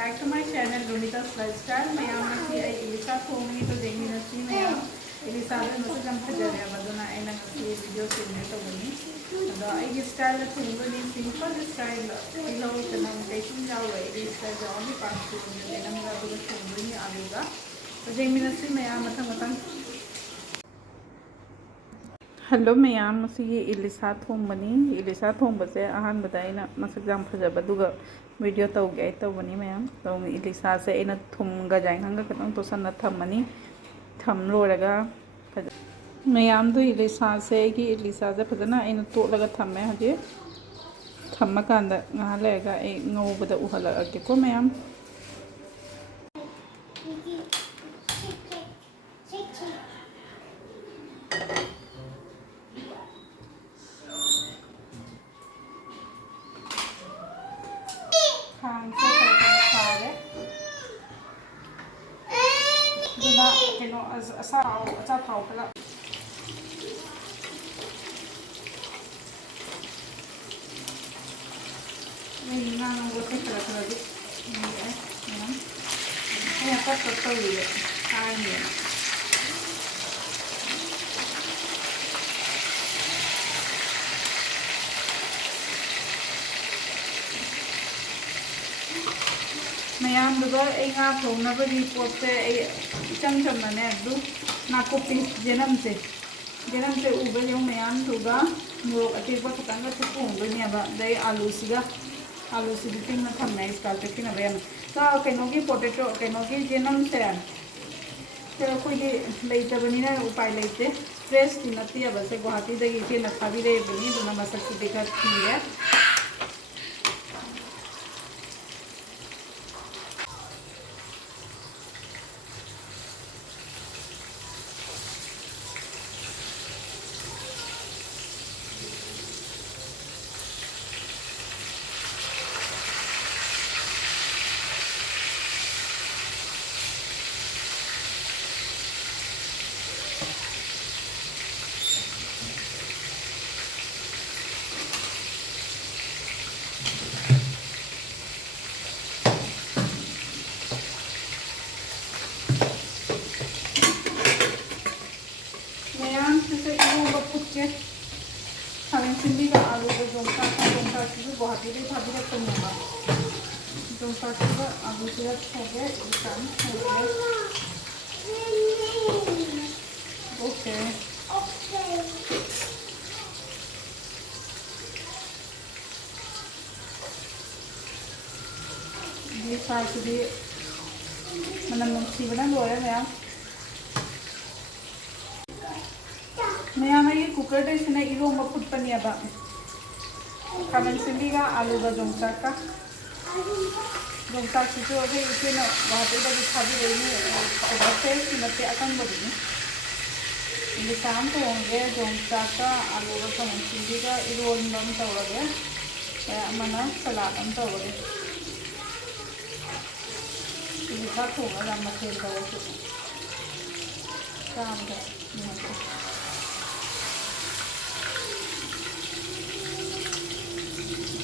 back to my channel Romita's lifestyle ma'am इलिसा थोंगी तो देखी मैम इलिसा जम फजरे वीडियो सेने तौनी अगर स्टाइल थोंगनी सिंपल स्टाइल तिलौ चनम बेकिंग जावे स्टाइल ओनली पाँच थोंगनी आलूगा तो देखी ma'am मथंग hello ma'am Elisa थोंबनी Elisa थोंबसे Ahmad मसक जाम फजब वीडियो तौगे तौबनी मैम तो इलिसा से अना थुम गजाइंग खतंग तोसन थमनी थम लोरगा मैम तो इलिसा से इलिसा से फजना अना तोलगा थमे हजे थमकान लेगा ngौबद उहलगेको मैम अचाथाव खरा खरा खरादी तौरी मैम थोनबी पोटे इचम चमने नाकुपी जेनम से उब जो मैम मोरक अटेक खतंग होंगे आलू से तीन थमें इसका तीन तो कहीं पोटेटो कहीं जेनम से अखोई लेतबनी उपाय लेते फ्रेश की नतीब से गुवाहाटी इचेना थाबीरेबनी मसक खर थीरे खामें सिंबी का आलू का जोंसा गुवाहाटी थाबीरक्पनेबा जोंसा आलू से थोगे ओके ये साइड मनम नुसीबना लोरे मैम ये कुकर इरोंब फुटपनेब खामें सिंबी का आलू का जोंसा इचेना गुवाहाटी थाबीरनी फ्रेश की नते अकंबनी इलिसा थोंगे जोंसा आलू का खामें सिंबी का इरोंब तौरगे सलाद तौरगे इलिसा थोंगा मथेल तौर चाबद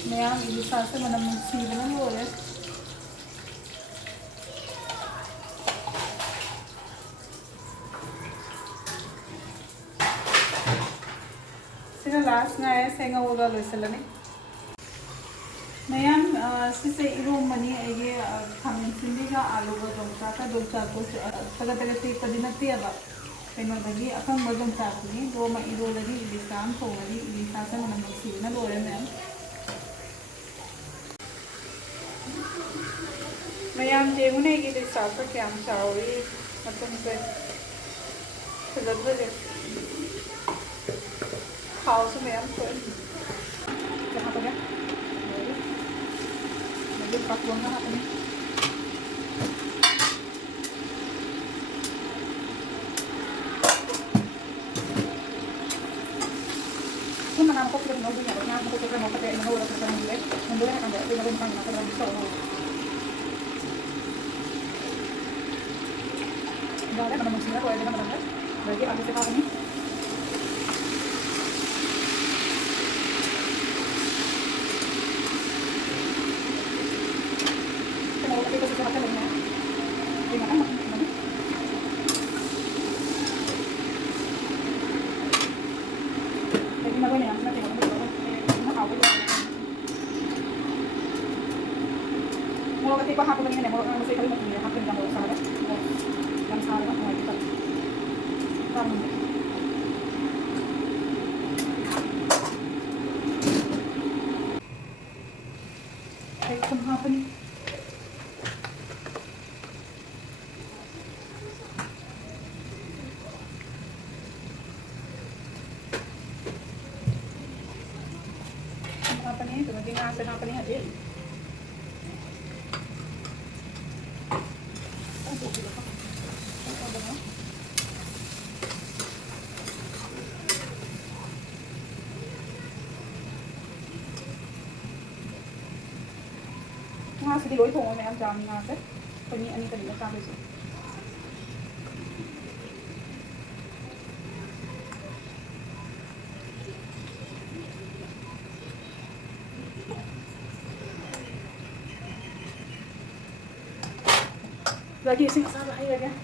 मैम इलिसा से मनम नुसीबना लोरे लास्ट से ngौगा लोसलनी मैम से इरोमनी खामें सिंबी का आलू का जोंसा को तगत टेपदी नतेब कहीं अखंब जोंसानी रोम इरोलनी इलिसा थोंगी इलिसा से मनम नुसीबना लोरे मैम जेमुने इलिसा क्या चावी से फजबे खाओ से मैम जहाँ पर पकवान अपनी नाम को फिर नोट नहीं नाम को फिर नोट करते हैं नोट करते हैं नंबर है कंधे पे नंबर कंधे पर नंबर सौ गाले मतलब मुझे को ऐसे मतलब बल्कि आगे से काम नहीं तो mời mẹ ăn nó hào cái mùa cái gì có hạt cái này mùa nó sẽ thấy một người hạt cái mùa sao đấy làm sao đấy mọi người tập làm cái không hạt cái apa nih tuh nanti ngapain apa nih aja nga sedih lối thùng này em chọn nga đấy cái này anh cái này sao bây giờ lagi sing salah ya kan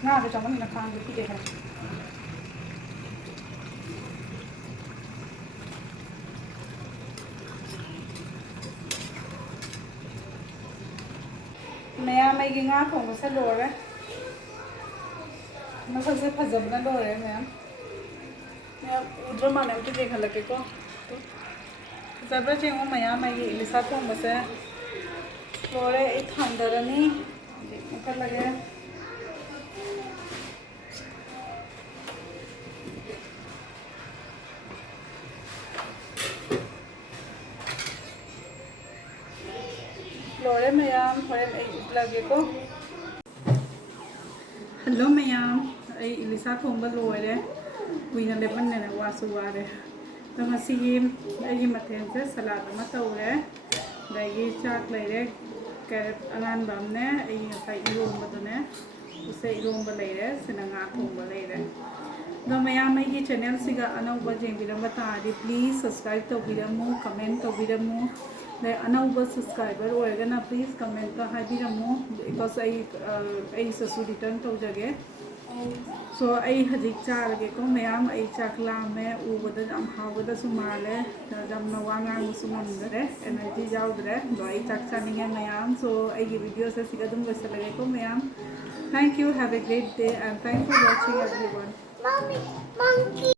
nga để cho mình là khang được cái này mẹ mày cái nga không có sẽ lừa đấy nó thật sự phải dập nó lừa đấy mẹ उधर माने मुझे देखा लगे को ज़बरा चेंगो मया मैं ये लिसा तो बसे लोरे इथांदरनी मुकर लगे लोरे मया थोड़े लगे को हेलो मया लिसा तो बस लोरे कुछ लेपन ने वासु वारे तो मसीही ये मतें से सलाद मत उरे दाई चाक लेरे कैरेट अनान बमने ये साइड रोम बदने उसे रोम बलेरे सिनंगा थोम बलेरे तो मैं मैं ये चैनल सिगा अनौबा जेंबिरम बतारी प्लीज सब्सक्राइब तो बिरमु कमेंट तो बिरमु दे अनौबा सब्सक्राइबर ओरगना प्लीज कमेंट तो हाई बिरमु बिकॉज आई ससु रिटर्न तो जगह सो आई हजिक चारगे को मैम आई चाकला में उबदा जम हावदा सुमाले जम नवांगा मुसुमंदरे एनर्जी जाउदरे दो आई चाक चानिंगे मैम सो आई वीडियो से सिगदम बसलगे को ma'am thank you have a great day and thank for watching everyone mummy monkey